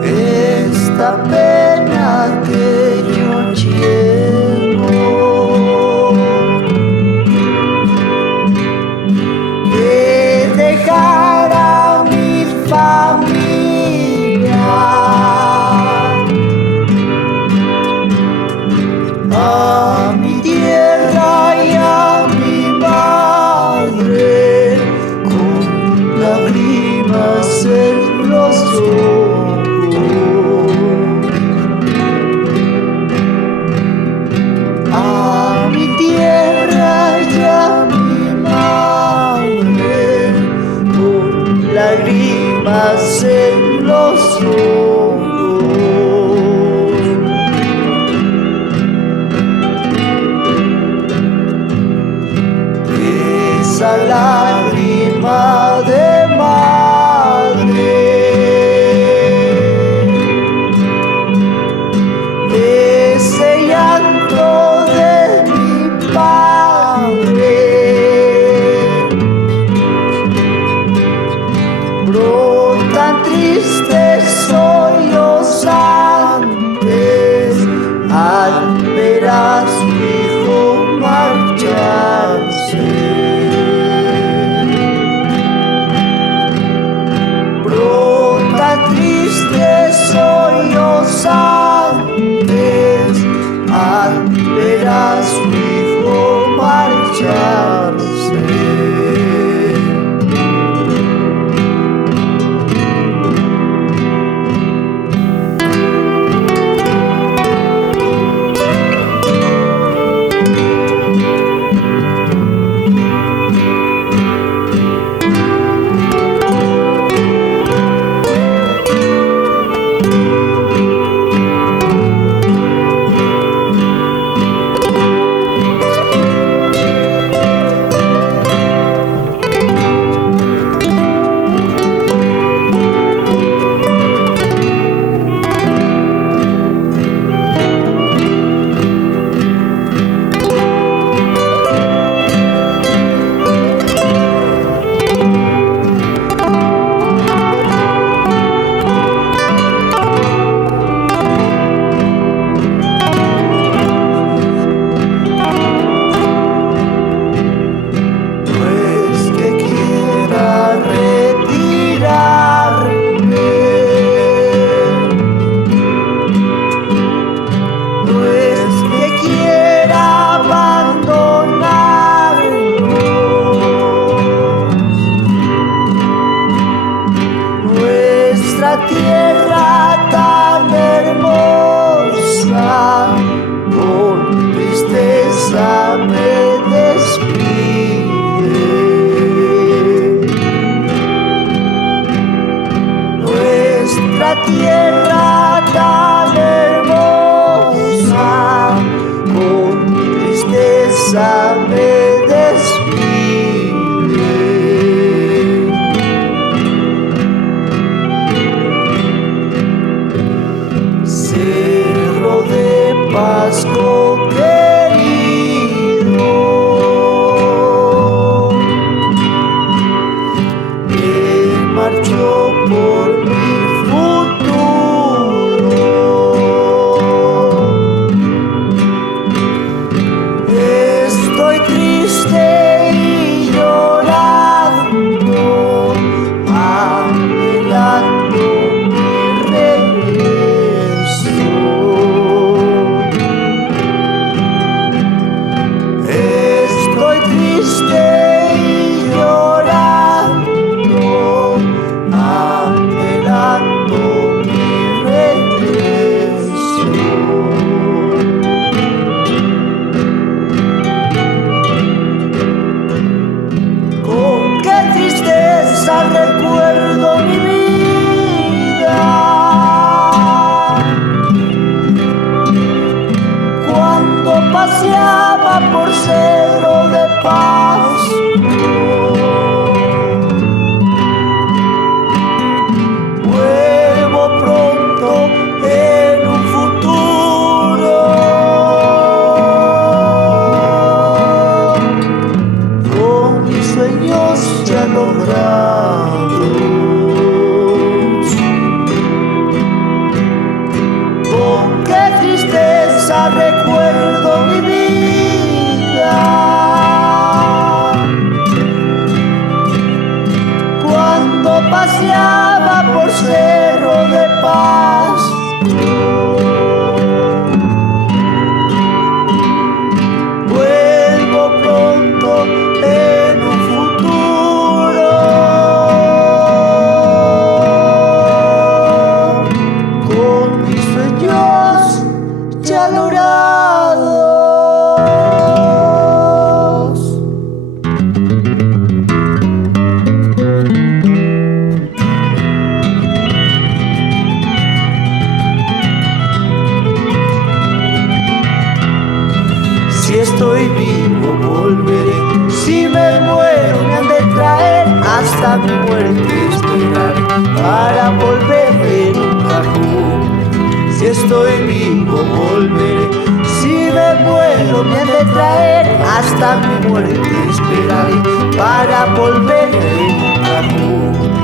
Esta pena que yo llevo de dejar a mi familia, a mi tierra y a mi madre, con lágrimas en los ojos. A mi tierra y a mi madre, con lágrimas en los ojos. Esa lágrima de madre, ese llanto de mi padre, brotan tristes sollozantes al ver a su hijo marcharse. Brotan tristes sollozantes al ver a su hijo marcharse. Tierra tan hermosa, con tristeza me despide. Nuestra tierra tan hermosa, con tristeza me despide. Cerro de Pasco querido, que marchó por mi futuro. Cerro de Pasco. Vuelvo pronto en un futuro, con mis sueños ya logrados. Si estoy vivo volveré, si me muero me han de traer, hasta mi muerte esperaré para volver en un cajón. Si estoy vivo volveré, si me muero me han de traer, hasta mi muerte esperaré para volver en un cajón.